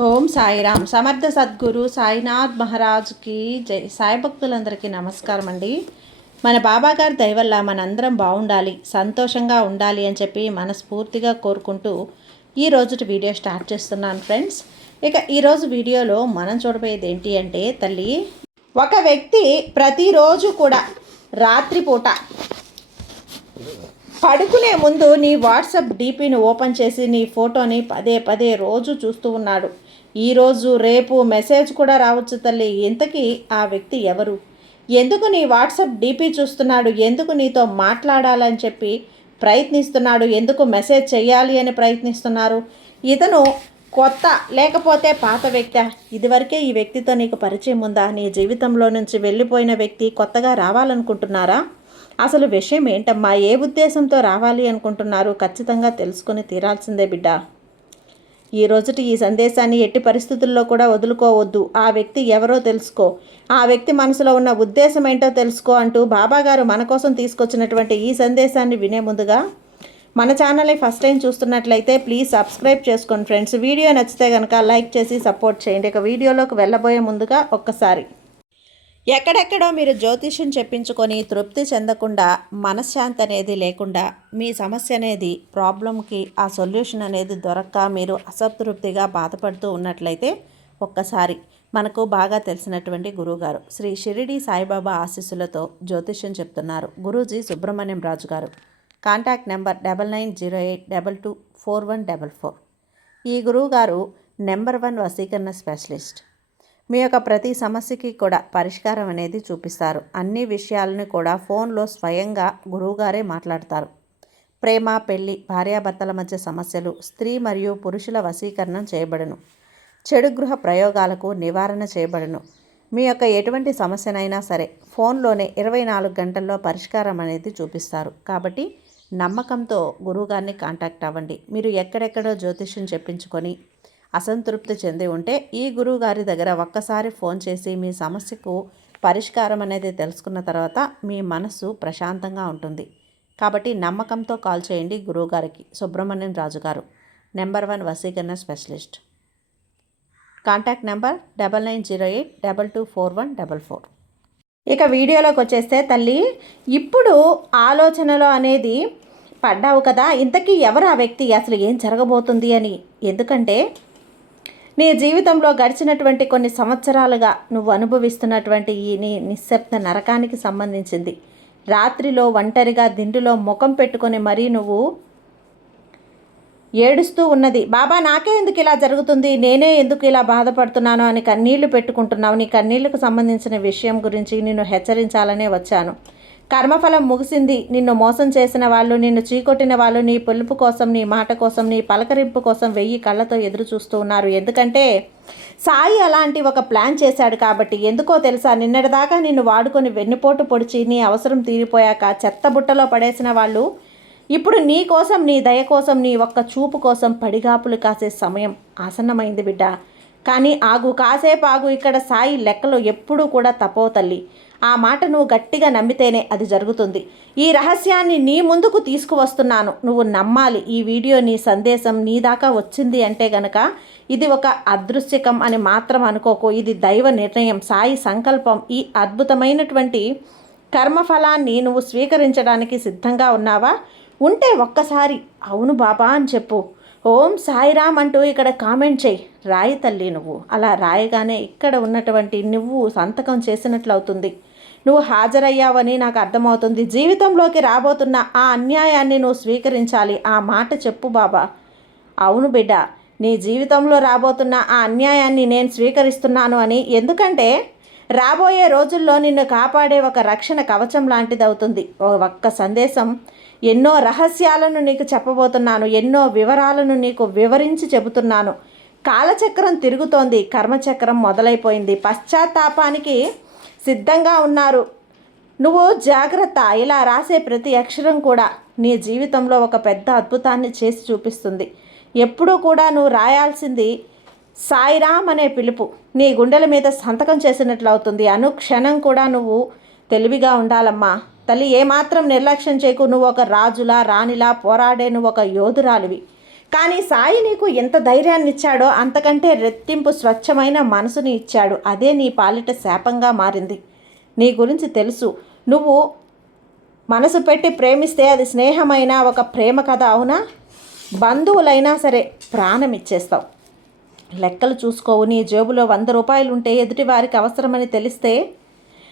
ఓం సాయిరామ్. సమర్థ సద్గురు సాయినాథ్ మహారాజ్కి జై. సాయి భక్తులందరికీ నమస్కారం అండి. మన బాబాగారి దయ వల్ల మనందరం బాగుండాలి, సంతోషంగా ఉండాలి అని చెప్పి మనస్ఫూర్తిగా కోరుకుంటూ ఈ రోజుటి వీడియో స్టార్ట్ చేస్తున్నాను ఫ్రెండ్స్. ఇక ఈరోజు వీడియోలో మనం చూడబోయేది ఏంటి అంటే, తల్లి, ఒక వ్యక్తి ప్రతిరోజు కూడా రాత్రిపూట పడుకునే ముందు నీ వాట్సాప్ డీపీని ఓపెన్ చేసి నీ ఫోటోని పదే పదే రోజు చూస్తూ ఉన్నాడు. ఈరోజు రేపు మెసేజ్ కూడా రావచ్చు తల్లి. ఇంతకీ ఆ వ్యక్తి ఎవరు? ఎందుకు నీ వాట్సాప్ డీపీ చూస్తున్నాడు? ఎందుకు నీతో మాట్లాడాలని చెప్పి ప్రయత్నిస్తున్నాడు? ఎందుకు మెసేజ్ చేయాలి అని ప్రయత్నిస్తున్నారు? ఇతను కొత్త లేకపోతే పాత వ్యక్తి? ఇదివరకే ఈ వ్యక్తితో నీకు పరిచయం ఉందా? నీ జీవితంలో నుంచి వెళ్ళిపోయిన వ్యక్తి కొత్తగా రావాలనుకుంటున్నారా? అసలు విషయం ఏంటమ్మా? ఏ ఉద్దేశంతో రావాలి అనుకుంటున్నారు? ఖచ్చితంగా తెలుసుకొని తీరాల్సిందే బిడ్డ. ఈ రోజుటి ఈ సందేశాన్ని ఎట్టి పరిస్థితుల్లో కూడా వదులుకోవద్దు. ఆ వ్యక్తి ఎవరో తెలుసుకో, ఆ వ్యక్తి మనసులో ఉన్న ఉద్దేశం ఏంటో తెలుసుకో అంటూ బాబాగారు మన కోసం తీసుకొచ్చినటువంటి ఈ సందేశాన్ని వినే ముందుగా మన ఛానల్ని ఫస్ట్ టైం చూస్తున్నట్లయితే ప్లీజ్ సబ్స్క్రైబ్ చేసుకోండి ఫ్రెండ్స్. వీడియో నచ్చితే కనుక లైక్ చేసి సపోర్ట్ చేయండి. ఇక వీడియోలోకి వెళ్ళబోయే ముందుగా ఒక్కసారి, ఎక్కడెక్కడో మీరు జ్యోతిష్యం చెప్పించుకొని తృప్తి చెందకుండా, మనశ్శాంతి అనేది లేకుండా, మీ సమస్య అనేది ప్రాబ్లంకి ఆ సొల్యూషన్ అనేది దొరక్క మీరు అసంతృప్తిగా బాధపడుతూ ఉన్నట్లయితే ఒక్కసారి మనకు బాగా తెలిసినటువంటి గురువుగారు శ్రీ షిరిడి సాయిబాబా ఆశీస్సులతో జ్యోతిష్యం చెప్తున్నారు గురూజీ సుబ్రహ్మణ్యం రాజు గారు. Contact number 9908224144. ఈ గురువుగారు నెంబర్ 1 వశీకరణ స్పెషలిస్ట్. మీ యొక్క ప్రతి సమస్యకి కూడా పరిష్కారం అనేది చూపిస్తారు. అన్ని విషయాలను కూడా ఫోన్లో స్వయంగా గురువుగారే మాట్లాడతారు. ప్రేమ, పెళ్లి, భార్యాభర్తల మధ్య సమస్యలు, స్త్రీ మరియు పురుషుల వశీకరణం చేయబడును. చెడు గృహ ప్రయోగాలకు నివారణ చేయబడును. మీ యొక్క ఎటువంటి సమస్యనైనా సరే ఫోన్లోనే 24 గంటల్లో పరిష్కారం అనేది చూపిస్తారు. కాబట్టి నమ్మకంతో గురువుగారిని కాంటాక్ట్ అవ్వండి. మీరు ఎక్కడెక్కడో జ్యోతిష్యం చెప్పించుకొని అసంతృప్తి చెంది ఉంటే ఈ గురువుగారి దగ్గర ఒక్కసారి ఫోన్ చేసి మీ సమస్యకు పరిష్కారం అనేది తెలుసుకున్న తర్వాత మీ మనస్సు ప్రశాంతంగా ఉంటుంది. కాబట్టి నమ్మకంతో కాల్ చేయండి గురువుగారికి. సుబ్రహ్మణ్యం రాజు గారు, నెంబర్ 1 వశీకరణ స్పెషలిస్ట్. Contact number 9908224144. ఇక వీడియోలోకి వచ్చేస్తే తల్లి, ఇప్పుడు ఆలోచనలో అనేది పడ్డావు కదా, ఇంతకీ ఎవరు ఆ వ్యక్తి, అసలు ఏం జరగబోతుంది అని. ఎందుకంటే నీ జీవితంలో గడిచినటువంటి కొన్ని సంవత్సరాలుగా నువ్వు అనుభవిస్తున్నటువంటి ఈ నీ నిశ్శబ్ద నరకానికి సంబంధించింది. రాత్రిలో ఒంటరిగా దిండులో ముఖం పెట్టుకొని మరీ నువ్వు ఏడుస్తూ ఉన్నది. బాబా, నాకే ఎందుకు ఇలా జరుగుతుంది, నేనే ఎందుకు ఇలా బాధపడుతున్నాను అని కన్నీళ్లు పెట్టుకుంటున్నావు. నీ కన్నీళ్లకు సంబంధించిన విషయం గురించి నిన్ను హెచ్చరించాలనే వచ్చాను. కర్మఫలం ముగిసింది. నిన్ను మోసం చేసిన వాళ్ళు, నిన్ను చీకొట్టిన వాళ్ళు నీ పిలుపు కోసం, నీ మాట కోసం, నీ పలకరింపు కోసం 1000 కళ్ళతో ఎదురు చూస్తూ ఉన్నారు. ఎందుకంటే సాయి అలాంటి ఒక ప్లాన్ చేశాడు కాబట్టి. ఎందుకో తెలుసా, నిన్నటిదాకా నిన్ను వాడుకొని వెన్నుపోటు పొడిచి నీ అవసరం తీరిపోయాక చెత్తబుట్టలో పడేసిన వాళ్ళు ఇప్పుడు నీ కోసం, నీ దయ కోసం, నీ ఒక్క చూపు కోసం పడిగాపులు కాసే సమయం ఆసన్నమైంది బిడ్డ. కానీ ఆగు, కాసేపు ఆగు. ఇక్కడ సాయి లెక్కలో ఎప్పుడూ కూడా తప్పో తల్లి. ఆ మాట నువ్వు గట్టిగా నమ్మితేనే అది జరుగుతుంది. ఈ రహస్యాన్ని నీ ముందుకు తీసుకువస్తున్నాను, నువ్వు నమ్మాలి. ఈ వీడియో, నీ సందేశం నీ దాకా వచ్చింది అంటే గనక ఇది ఒక అదృశ్యకం అని మాత్రం అనుకోకు. ఇది దైవ నిర్ణయం, సాయి సంకల్పం. ఈ అద్భుతమైనటువంటి కర్మఫలాన్ని నువ్వు స్వీకరించడానికి సిద్ధంగా ఉన్నావా? ఉంటే ఒక్కసారి అవును బాబా అని చెప్పు. ఓం సాయిరామ్ అంటూ ఇక్కడ కామెంట్ చేయి. రాయి తల్లి. నువ్వు అలా రాయగానే ఇక్కడ ఉన్నటువంటి నువ్వు సంతకం చేసినట్లు అవుతుంది. నువ్వు హాజరయ్యావని నాకు అర్థమవుతుంది. జీవితంలోకి రాబోతున్న ఆ అన్యాయాన్ని నువ్వు స్వీకరించాలి. ఆ మాట చెప్పు బాబా. అవును బిడ్డ, నీ జీవితంలో రాబోతున్న ఆ అన్యాయాన్ని నేను స్వీకరిస్తున్నాను అని. ఎందుకంటే రాబోయే రోజుల్లో నిన్ను కాపాడే ఒక రక్షణ కవచం లాంటిది అవుతుంది. ఒక్క సందేశం ఎన్నో రహస్యాలను నీకు చెప్పబోతున్నాను, ఎన్నో వివరాలను నీకు వివరించి చెబుతున్నాను. కాలచక్రం తిరుగుతోంది, కర్మచక్రం మొదలైపోయింది. పశ్చాత్తాపానికి సిద్ధంగా ఉన్నారు. నువ్వు జాగ్రత్త. ఇలా రాసే ప్రతి అక్షరం కూడా నీ జీవితంలో ఒక పెద్ద అద్భుతాన్ని చేసి చూపిస్తుంది. ఎప్పుడూ కూడా నువ్వు రాయాల్సింది సాయిరామ్ అనే పిలుపు నీ గుండెల మీద సంతకం చేసినట్లు అవుతుంది. అనుక్షణం కూడా నువ్వు తెలివిగా ఉండాలమ్మా తల్లి. ఏమాత్రం నిర్లక్ష్యం చేయకు. నువ్వు ఒక రాజులా, రాణిలా పోరాడే నువ్వు ఒక యోధురాలివి. కానీ సాయి నీకు ఎంత ధైర్యాన్ని ఇచ్చాడో అంతకంటే రెట్టింపు స్వచ్ఛమైన మనసుని ఇచ్చాడు. అదే నీ పాలిట శాపంగా మారింది. నీ గురించి తెలుసు. నువ్వు మనసు పెట్టి ప్రేమిస్తే అది స్నేహమైన ఒక ప్రేమ కథ, అవునా? బంధువులైనా సరే ప్రాణం ఇచ్చేస్తావు. లెక్కలు చూసుకోవు. నీ జేబులో 100 రూపాయలు ఉంటే ఎదుటి వారికి అవసరమని తెలిస్తే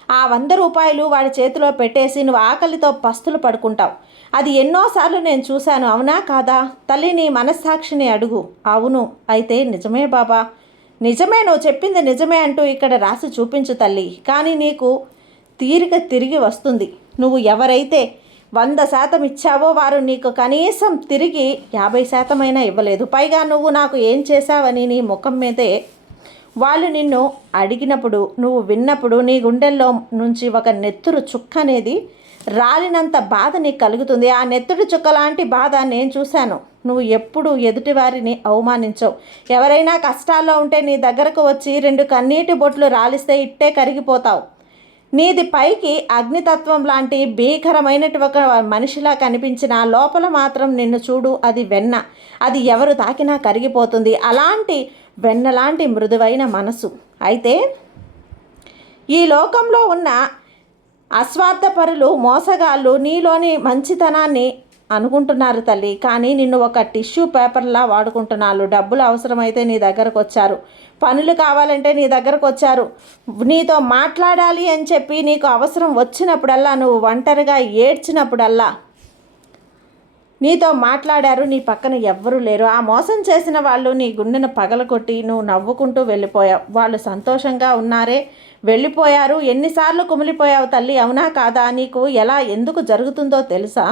ఆ 100 రూపాయలు వాడి చేతిలో పెట్టేసి నువ్వు ఆకలితో పస్తులు పడుకుంటావు. అది ఎన్నోసార్లు నేను చూశాను. అవునా కాదా? తల్లి, నీ మనస్సాక్షిని అడుగు. అవును అయితే నిజమే బాబా, నిజమే, నువ్వు చెప్పింది నిజమే అంటూ ఇక్కడ రాసి చూపించు తల్లి. కానీ నీకు తీరిక తిరిగి వస్తుంది. నువ్వు ఎవరైతే 100% ఇచ్చావో వారు నీకు కనీసం తిరిగి 50% అయినా ఇవ్వలేదు. పైగా నువ్వు నాకు ఏం చేశావని నీ ముఖం మీదే వాళ్ళు నిన్ను అడిగినప్పుడు, నువ్వు విన్నప్పుడు నీ గుండెల్లో నుంచి ఒక నెత్తురు చుక్క అనేది రాలినంత బాధ నీకు కలుగుతుంది. ఆ నెత్తురు చుక్క లాంటి బాధ నేను చూశాను. నువ్వు ఎప్పుడు ఎదుటివారిని అవమానించవు. ఎవరైనా కష్టాల్లో ఉంటే నీ దగ్గరకు వచ్చి 2 కన్నీటి బొట్లు రాలిస్తే ఇట్టే కరిగిపోతావు. నీది పైకి అగ్నితత్వం లాంటి భీకరమైనటువంటి ఒక మనిషిలా కనిపించిన లోపల మాత్రం నిన్ను చూడు, అది వెన్న. అది ఎవరు తాకినా కరిగిపోతుంది. అలాంటి వెన్నలాంటి మృదువైన మనసు. అయితే ఈ లోకంలో ఉన్న అస్వార్థపరులు, మోసగాళ్ళు నీలోని మంచితనాన్ని అనుకుంటున్నారు తల్లి. కానీ నిన్ను ఒక టిష్యూ పేపర్లా వాడుకుంటున్నారు. డబ్బులు అవసరమైతే నీ దగ్గరకు వచ్చారు, పనులు కావాలంటే నీ దగ్గరకు వచ్చారు, నీతో మాట్లాడాలి అని చెప్పి నీకు అవసరం వచ్చినప్పుడల్లా, నువ్వు ఒంటరిగా ఏడ్చినప్పుడల్లా నీతో మాట్లాడారు. నీ పక్కన ఎవ్వరూ లేరు. ఆ మోసం చేసిన వాళ్ళు నీ గుండెను పగలగొట్టి నువ్వు నవ్వుకుంటూ వెళ్ళిపోయావు. వాళ్ళు సంతోషంగా ఉన్నారే, వెళ్ళిపోయారు. ఎన్నిసార్లు కుమిలిపోయావు తల్లి, అవునా కాదా? నీకు ఎలా ఎందుకు జరుగుతుందో తెలుసా?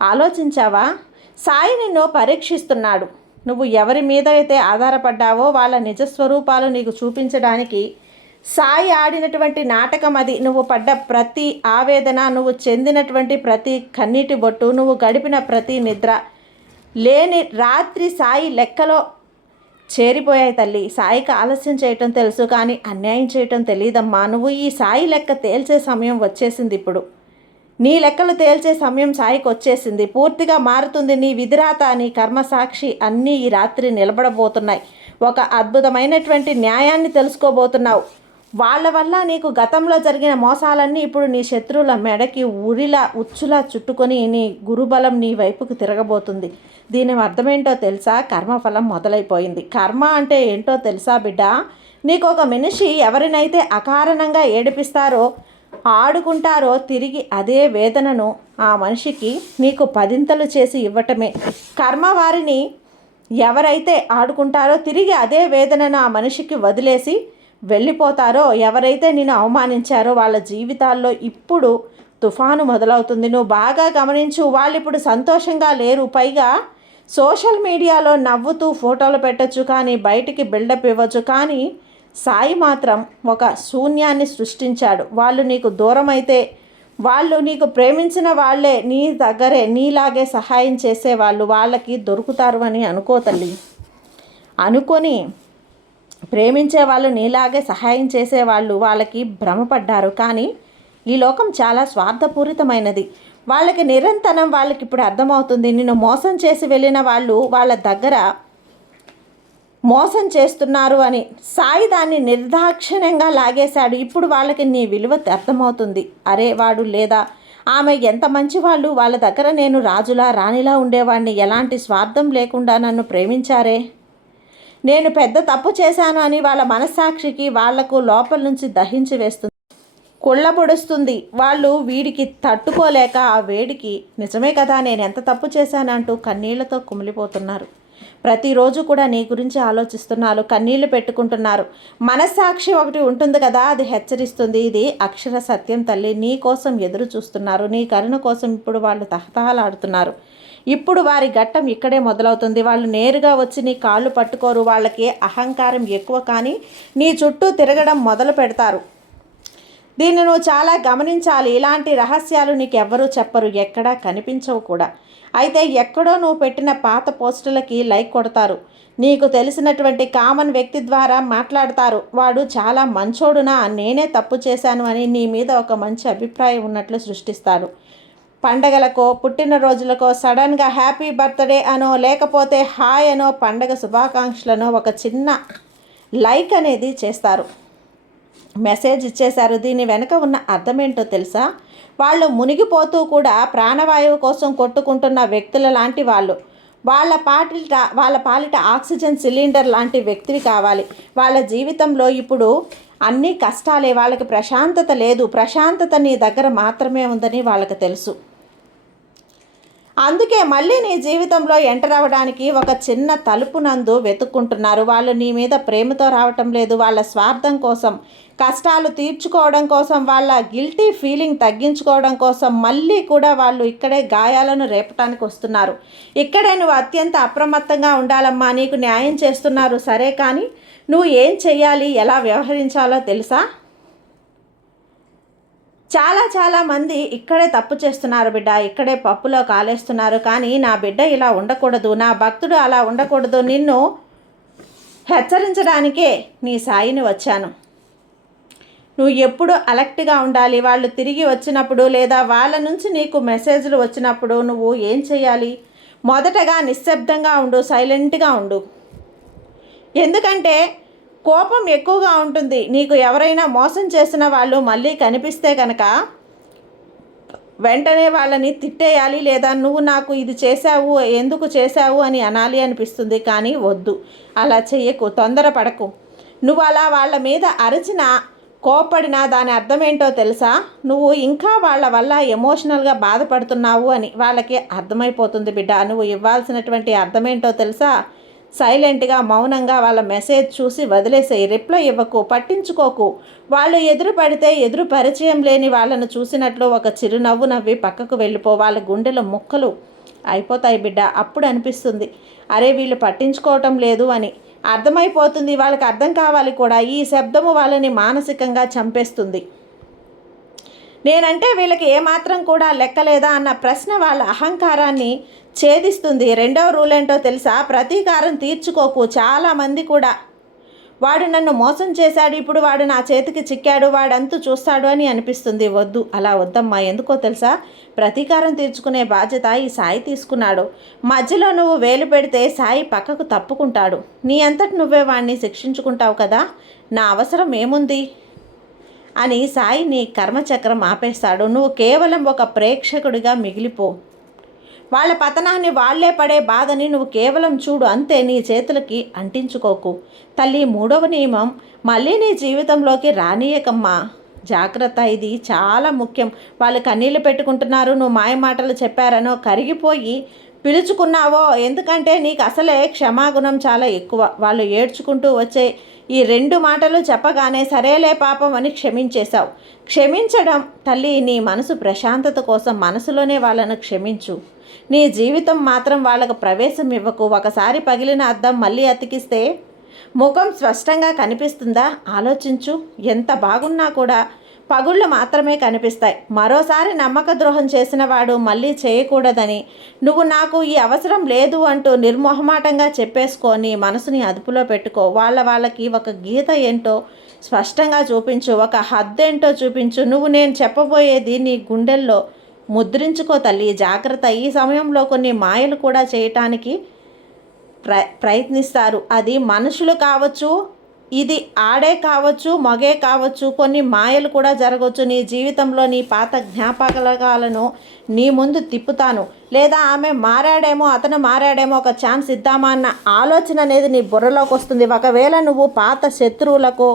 ఆలోచించావా? సాయి నిన్ను పరీక్షిస్తున్నాడు. నువ్వు ఎవరి మీద అయితే ఆధారపడ్డావో వాళ్ళ నిజస్వరూపాలు నీకు చూపించడానికి సాయి ఆడినటువంటి నాటకం అది. నువ్వు పడ్డ ప్రతి ఆవేదన, నువ్వు చెందినటువంటి ప్రతి కన్నీటి బొట్టు, నువ్వు గడిపిన ప్రతి నిద్ర లేని రాత్రి సాయి లెక్కలో చేరిపోయాయి తల్లి. సాయికి ఆలస్యం చేయటం తెలుసు, కానీ అన్యాయం చేయటం తెలియదమ్మా. నువ్వు ఈ సాయి లెక్క తేల్చే సమయం వచ్చేసింది. ఇప్పుడు నీ లెక్కలు తేల్చే సమయం సాయికి వచ్చేసింది. పూర్తిగా మారుతుంది నీ విధిరాత, నీ కర్మసాక్షి అన్నీ ఈ రాత్రి నిలబడబోతున్నాయి. ఒక అద్భుతమైనటువంటి న్యాయాన్ని తెలుసుకోబోతున్నావు. వాళ్ళ వల్ల నీకు గతంలో జరిగిన మోసాలన్నీ ఇప్పుడు నీ శత్రువుల మెడకి ఉచ్చులా చుట్టుకొని నీ గురుబలం నీ వైపుకు తిరగబోతుంది. దీని అర్థమేంటో తెలుసా? కర్మఫలం మొదలైపోయింది. కర్మ అంటే ఏంటో తెలుసా బిడ్డ? నీకు ఒక మనిషి ఎవరినైతే అకారణంగా ఏడిపిస్తారో, ఆడుకుంటారో, తిరిగి అదే వేదనను ఆ మనిషికి నీకు 10 చేసి ఇవ్వటమే కర్మ. వారిని ఎవరైతే ఆడుకుంటారో తిరిగి అదే వేదనను ఆ మనిషికి వదిలేసి వెళ్ళిపోతారో, ఎవరైతే నిన్ను అవమానించారో వాళ్ళ జీవితాల్లో ఇప్పుడు తుఫాను మొదలవుతుంది. నువ్వు బాగా గమనించు. వాళ్ళు ఇప్పుడు సంతోషంగా లేరు. పైగా సోషల్ మీడియాలో నవ్వుతూ ఫోటోలు పెట్టచ్చు, కానీ బయటికి బిల్డప్ ఇవ్వచ్చు. కానీ సాయి మాత్రం ఒక శూన్యాన్ని సృష్టించాడు. వాళ్ళు నీకు దూరం అయితే, వాళ్ళు నీకు ప్రేమించిన వాళ్ళే నీ దగ్గరే నీలాగే సహాయం చేసేవాళ్ళు వాళ్ళకి దొరుకుతారు అని అనుకో తల్లి. అనుకొని ప్రేమించే వాళ్ళు నీలాగే సహాయం చేసేవాళ్ళు వాళ్ళకి భ్రమపడ్డారు. కానీ ఈ లోకం చాలా స్వార్థపూరితమైనది. వాళ్ళకి నిరంతరం వాళ్ళకి ఇప్పుడు అర్థమవుతుంది. నిన్ను మోసం చేసి వెళ్ళిన వాళ్ళు వాళ్ళ దగ్గర మోసం చేస్తున్నారు అని. సాయి దాన్ని నిర్దాక్షిణ్యంగా లాగేశాడు. ఇప్పుడు వాళ్ళకి నీ విలువ అర్థమవుతుంది. అరే వాడు లేదా ఆమె ఎంత మంచివాళ్ళు, వాళ్ళ దగ్గర నేను రాజులా రాణిలా ఉండేవాడిని, ఎలాంటి స్వార్థం లేకుండా నన్ను ప్రేమించారే. నేను పెద్ద తప్పు చేశాను అని వాళ్ళ మనస్సాక్షికి వాళ్లకు లోపల నుంచి దహించి వేస్తుంది, కుళ్ళబొడుస్తుంది. వాళ్ళు వీడికి తట్టుకోలేక ఆ వేడికి నిజమే కదా నేను ఎంత తప్పు చేశానంటూ కన్నీళ్లతో కుమిలిపోతున్నారు. ప్రతిరోజు కూడా నీ గురించి ఆలోచిస్తున్నారు, కన్నీళ్లు పెట్టుకుంటున్నారు. మనస్సాక్షి ఒకటి ఉంటుంది కదా, అది హెచ్చరిస్తుంది. ఇది అక్షర సత్యం తల్లి. నీ కోసం ఎదురు చూస్తున్నారు, నీ కరుణ కోసం ఇప్పుడు వాళ్ళు తహతహలాడుతున్నారు. ఇప్పుడు వారి ఘట్టం ఇక్కడే మొదలవుతుంది. వాళ్ళు నేరుగా వచ్చి నీ కాళ్ళు పట్టుకోరు. వాళ్ళకి అహంకారం ఎక్కువ, కానీ నీ చుట్టూ తిరగడం మొదలు పెడతారు. దీన్ని నువ్వు చాలా గమనించాలి. ఇలాంటి రహస్యాలు నీకు ఎవ్వరూ చెప్పరు, ఎక్కడా కనిపించవు కూడా. అయితే ఎక్కడో నువ్వు పెట్టిన పాత పోస్టులకి లైక్ కొడతారు. నీకు తెలిసినటువంటి కామన్ వ్యక్తి ద్వారా మాట్లాడతారు. వాడు చాలా మంచోడునా, నేనే తప్పు చేశాను అని నీ మీద ఒక మంచి అభిప్రాయం ఉన్నట్లు సృష్టిస్తాడు. పండగలకో పుట్టినరోజులకో సడన్గా హ్యాపీ బర్త్డే అనో లేకపోతే హాయ్ అనో పండగ శుభాకాంక్షలనో ఒక చిన్న లైక్ అనేది చేస్తారు, మెసేజ్ ఇచ్చేశారు. దీని వెనుక ఉన్న అర్థం ఏంటో తెలుసా? వాళ్ళు మునిగిపోతూ కూడా ప్రాణవాయువు కోసం కొట్టుకుంటున్న వ్యక్తుల లాంటి వాళ్ళు. వాళ్ళ పాలిట ఆక్సిజన్ సిలిండర్ లాంటి వ్యక్తివి కావాలి. వాళ్ళ జీవితంలో ఇప్పుడు అన్ని కష్టాలే, వాళ్ళకి ప్రశాంతత లేదు. ప్రశాంతత నీ దగ్గర మాత్రమే ఉందని వాళ్ళకి తెలుసు. అందుకే మళ్ళీ నీ జీవితంలో ఎంటర్ అవ్వడానికి ఒక చిన్న తలుపు నందు వెతుక్కుంటున్నారు. వాళ్ళు నీ మీద ప్రేమతో రావటం లేదు, వాళ్ళ స్వార్థం కోసం, కష్టాలు తీర్చుకోవడం కోసం, వాళ్ళ గిల్టీ ఫీలింగ్ తగ్గించుకోవడం కోసం మళ్ళీ కూడా వాళ్ళు ఇక్కడే గాయాలను రేపటానికి వస్తున్నారు. ఇక్కడే నువ్వు అత్యంత అప్రమత్తంగా ఉండాలమ్మా, నీకు న్యాయం చేస్తున్నారు సరే, కానీ నువ్వు ఏం చెయ్యాలి, ఎలా వ్యవహరించాలో తెలుసా? చాలా మంది ఇక్కడే తప్పు చేస్తున్నారు బిడ్డ, ఇక్కడే పప్పులో కాలేస్తున్నారు. కానీ నా బిడ్డ ఇలా ఉండకూడదు, నా భక్తుడు అలా ఉండకూడదు, నిన్ను హెచ్చరించడానికే నీ సాయిని వచ్చాను. నువ్వు ఎప్పుడు అలర్ట్గా ఉండాలి. వాళ్ళు తిరిగి వచ్చినప్పుడు లేదా వాళ్ళ నుంచి నీకు మెసేజ్లు వచ్చినప్పుడు నువ్వు ఏం చేయాలి? మొదటగా నిశ్శబ్దంగా ఉండు, సైలెంట్గా ఉండు. ఎందుకంటే కోపం ఎక్కువగా ఉంటుంది. నీకు ఎవరైనా మోసం చేసిన వాళ్ళు మళ్ళీ కనిపిస్తే కనుక వెంటనే వాళ్ళని తిట్టేయాలి, లేదా నువ్వు నాకు ఇది చేశావు, ఎందుకు చేశావు అని అనాలి అనిపిస్తుంది. కానీ వద్దు, అలా చెయ్యకు, తొందరపడకు. నువ్వు అలా వాళ్ళ మీద అరిచిన, కోపడినా దాని అర్థం ఏంటో తెలుసా? నువ్వు ఇంకా వాళ్ళ వల్ల ఎమోషనల్గా బాధపడుతున్నావు అని వాళ్ళకి అర్థమైపోతుంది బిడ్డ. నువ్వు ఇవ్వాల్సినటువంటి అర్థం ఏంటో తెలుసా? సైలెంట్గా మౌనంగా వాళ్ళ మెసేజ్ చూసి వదిలేసేయి, రిప్లై ఇవ్వకు, పట్టించుకోకు. వాళ్ళు ఎదురు పడితే ఎదురు పరిచయం లేని వాళ్ళను చూసినట్లు ఒక చిరునవ్వు నవ్వి పక్కకు వెళ్ళిపో. వాళ్ళ గుండెలో ముక్కలు అయిపోతాయి బిడ్డ. అప్పుడు అనిపిస్తుంది, అరే వీళ్ళు పట్టించుకోవటం లేదు అని అర్థమైపోతుంది. వాళ్ళకి అర్థం కావాలి కూడా. ఈ శబ్దము వాళ్ళని మానసికంగా చంపేస్తుంది. నేనంటే వీళ్ళకి ఏమాత్రం కూడా లెక్కలేదా అన్న ప్రశ్న వాళ్ళ అహంకారాన్ని ఛేదిస్తుంది. రెండవ రూల్ ఏంటో తెలుసా? ప్రతీకారం తీర్చుకోకు. చాలామంది కూడా వాడు నన్ను మోసం చేశాడు, ఇప్పుడు వాడు నా చేతికి చిక్కాడు, వాడంతు చూస్తాడు అని అనిపిస్తుంది. వద్దు, అలా వద్దమ్మా. ఎందుకో తెలుసా? ప్రతీకారం తీర్చుకునే బాధ్యత ఈ సాయి తీసుకున్నాడు. మధ్యలో నువ్వు వేలు పెడితే సాయి పక్కకు తప్పుకుంటాడు. నీ అంతటి నువ్వే వాడిని శిక్షించుకుంటావు కదా, నా అవసరం ఏముంది అని సాయి నీ కర్మచక్రం ఆపేస్తాడు. నువ్వు కేవలం ఒక ప్రేక్షకుడిగా మిగిలిపో. వాళ్ళ పతనాన్ని వాళ్లే పడే బాధని నువ్వు కేవలం చూడు, అంతే. నీ చేతులకి అంటించుకోకు. తల్లి, మూడవ నియమం మళ్ళీ నీ జీవితంలోకి రానియకమ్మా. జాగ్రత్త, ఇది చాలా ముఖ్యం. వాళ్ళు కన్నీళ్ళు పెట్టుకుంటున్నారు, నువ్వు మాయమాటలు చెప్పారనో కరిగిపోయి పిలుచుకున్నావో, ఎందుకంటే నీకు అసలే క్షమాగుణం చాలా ఎక్కువ. వాళ్ళు ఏడ్చుకుంటూ వచ్చే ఈ 2 మాటలు చెప్పగానే సరేలే పాపం అని క్షమించేశావు. క్షమించడం తల్లి, నీ మనసు ప్రశాంతత కోసం మనసులోనే వాళ్ళను క్షమించు. నీ జీవితం మాత్రం వాళ్ళకు ప్రవేశం ఇవ్వకు. ఒకసారి పగిలిన అద్దం మళ్ళీ అతికిస్తే ముఖం స్పష్టంగా కనిపిస్తుందా? ఆలోచించు. ఎంత బాగున్నా కూడా పగుళ్ళు మాత్రమే కనిపిస్తాయి. మరోసారి నమ్మక ద్రోహం చేసిన వాడు మళ్ళీ చేయకూడదని నువ్వు నాకు ఈ అవసరం లేదు అంటూ నిర్మోహమాటంగా చెప్పేసుకొని మనసుని అదుపులో పెట్టుకో. వాళ్ళకి ఒక గీత ఏంటో స్పష్టంగా చూపించు, ఒక హద్దేంటో చూపించు. నువ్వు నేను చెప్పబోయేది నీ గుండెల్లో ముద్రించుకో తల్లి. జాగ్రత్త, ఈ సమయంలో కొన్ని మాయలు కూడా చేయటానికి ప్రయత్నిస్తారు. అది మనుషులు కావచ్చు, ఇది ఆడే కావచ్చు, మగే కావచ్చు. కొన్ని మాయలు కూడా జరగవచ్చు. నీ జీవితంలో నీ పాత జ్ఞాపకాలను నీ ముందు తిప్పుతాను, లేదా ఆమె మారాడేమో, అతను మారాడేమో, ఒక ఛాన్స్ ఇద్దామా అన్న ఆలోచన అనేది నీ బుర్రలోకి వస్తుంది. ఒకవేళ నువ్వు పాత శత్రువులకో,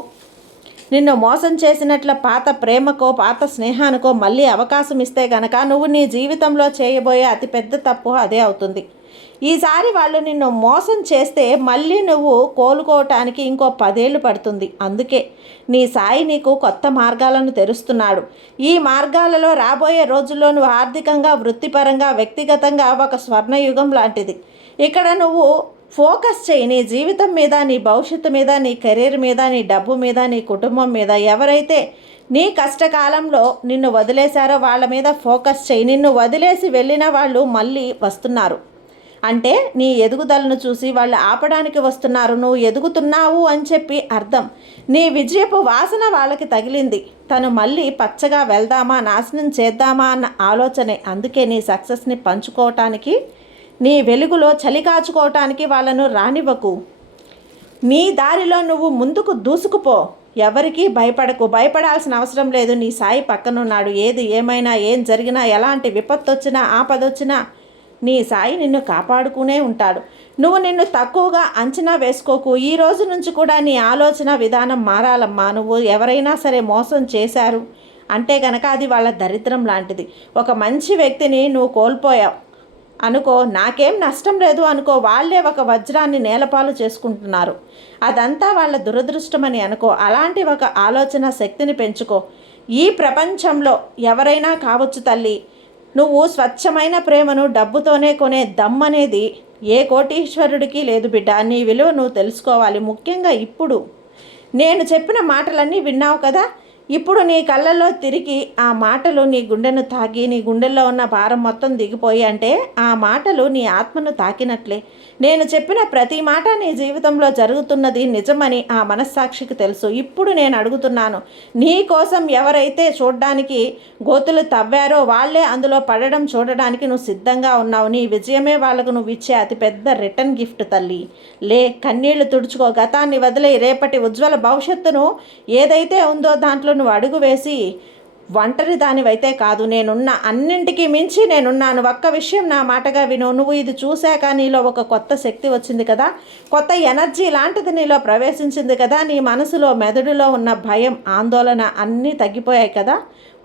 నిన్ను మోసం చేసినట్ల పాత ప్రేమకో, పాత స్నేహానికో మళ్ళీ అవకాశం ఇస్తే కనుక నువ్వు నీ జీవితంలో చేయబోయే అతిపెద్ద తప్పు అదే అవుతుంది. ఈసారి వాళ్ళు నిన్ను మోసం చేస్తే మళ్ళీ నువ్వు కోలుకోవటానికి ఇంకో 10 ఏళ్ళు పడుతుంది. అందుకే నీ సాయి నీకు కొత్త మార్గాలను తెరుస్తున్నాడు. ఈ మార్గాలలో రాబోయే రోజుల్లో నువ్వు ఆర్థికంగా, వృత్తిపరంగా, వ్యక్తిగతంగా ఒక స్వర్ణయుగం లాంటిది. ఇక్కడ నువ్వు ఫోకస్ చేయి, నీ జీవితం మీద, నీ భవిష్యత్తు మీద, నీ కెరీర్ మీద, నీ డబ్బు మీద, నీ కుటుంబం మీద. ఎవరైతే నీ కష్టకాలంలో నిన్ను వదిలేశారో వాళ్ళ మీద ఫోకస్ చేయి. నిన్ను వదిలేసి వెళ్ళిన వాళ్ళు మళ్ళీ వస్తున్నారు. అంటే నీ ఎదుగుదలను చూసి వాళ్ళు ఆపడానికి వస్తున్నారు, నువ్వు ఎదుగుతున్నావు అని చెప్పి అర్థం. నీ విజయపు వాసన వాళ్ళకి తగిలింది, తను మళ్ళీ పచ్చగా వెళ్దామా నాశనం చేద్దామా అన్న ఆలోచనే. అందుకే నీ సక్సెస్ని పంచుకోవటానికి, నీ వెలుగులో చలి కాచుకోవటానికి వాళ్ళను రానివ్వకు. నీ దారిలో నువ్వు ముందుకు దూసుకుపో. ఎవరికీ భయపడకు, భయపడాల్సిన అవసరం లేదు. నీ సాయి పక్కనున్నాడు. ఏది ఏమైనా, ఏం జరిగినా, ఎలాంటి విపత్తు వచ్చినా, ఆపదొచ్చినా నీ సాయి నిన్ను కాపాడుకునే ఉంటాడు. నువ్వు నిన్ను తక్కువగా అంచనా వేసుకోకు. ఈ రోజు నుంచి కూడా నీ ఆలోచన విధానం మారాలమ్మా. నువ్వు ఎవరైనా సరే మోసం చేశారు అంటే కనుక అది వాళ్ళ దరిద్రం లాంటిది. ఒక మంచి వ్యక్తిని నువ్వు కోల్పోయావు అనుకో, నాకేం నష్టం లేదు అనుకో, వాళ్ళే ఒక వజ్రాన్ని నేలపాలు చేసుకుంటున్నారు, అదంతా వాళ్ళ దురదృష్టమని అనుకో. అలాంటి ఒక ఆలోచన శక్తిని పెంచుకో. ఈ ప్రపంచంలో ఎవరైనా కావచ్చు తల్లి, నువ్వు స్వచ్ఛమైన ప్రేమను డబ్బుతోనే కొనే దమ్మనేది ఏ కోటీశ్వరుడికి లేదు బిడ్డ. నీ విలువ నువ్వు తెలుసుకోవాలి. ముఖ్యంగా ఇప్పుడు నేను చెప్పిన మాటలన్నీ విన్నావు కదా, ఇప్పుడు నీ కళ్ళల్లో తిరిగి ఆ మాటలు నీ గుండెను తాకి, నీ గుండెల్లో ఉన్న భారం మొత్తం దిగిపోయి, అంటే ఆ మాటలు నీ ఆత్మను తాకినట్లే. నేను చెప్పిన ప్రతి మాట నీ జీవితంలో జరుగుతున్నది నిజమని ఆ మనస్సాక్షికి తెలుసు. ఇప్పుడు నేను అడుగుతున్నాను, నీ కోసం ఎవరైతే చూడడానికి గోతులు తవ్వారో వాళ్ళే అందులో పడడం చూడడానికి నువ్వు సిద్ధంగా ఉన్నావు. నీ విజయమే వాళ్ళకు నువ్వు ఇచ్చే అతిపెద్ద రిటర్న్ గిఫ్ట్ తల్లి. లే, కన్నీళ్లు తుడుచుకో, గతాన్ని వదిలే, రేపటి ఉజ్వల భవిష్యత్తును ఏదైతే ఉందో దాంట్లో నువ్వు అడుగు వేసి, ఒంటరి దానివైతే కాదు, నేనున్నా, అన్నింటికీ మించి నేనున్నాను. ఒక్క విషయం నా మాటగా విను. నువ్వు ఇది చూశాక నీలో ఒక కొత్త శక్తి వచ్చింది కదా, కొత్త ఎనర్జీ లాంటిది నీలో ప్రవేశించింది కదా, నీ మనసులో మెదడులో ఉన్న భయం, ఆందోళన అన్నీ తగ్గిపోయాయి కదా,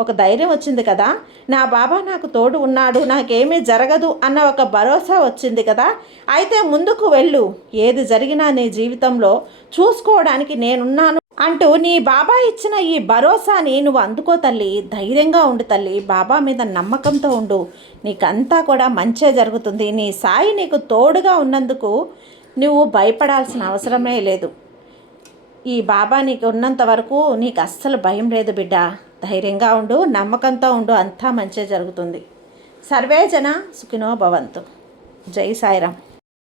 ఒక ధైర్యం వచ్చింది కదా, నా బాబా నాకు తోడు ఉన్నాడు, నాకేమీ జరగదు అన్న ఒక భరోసా వచ్చింది కదా. అయితే ముందుకు వెళ్ళు. ఏది జరిగినా నీ జీవితంలో చూసుకోవడానికి నేనున్నాను అంటూ నీ బాబా ఇచ్చిన ఈ భరోసాని నువ్వు అందుకో తల్లి. ధైర్యంగా ఉండు తల్లి, బాబా మీద నమ్మకంతో ఉండు. నీకంతా కూడా మంచే జరుగుతుంది. నీ సాయి నీకు తోడుగా ఉన్నందుకు నువ్వు భయపడాల్సిన అవసరమే లేదు. ఈ బాబా నీకు ఉన్నంత వరకు నీకు అస్సలు భయం లేదు బిడ్డ. ధైర్యంగా ఉండు, నమ్మకంతో ఉండు, అంతా మంచే జరుగుతుంది. సర్వే జన సుఖినో భవంతు. జై సాయిరామ్.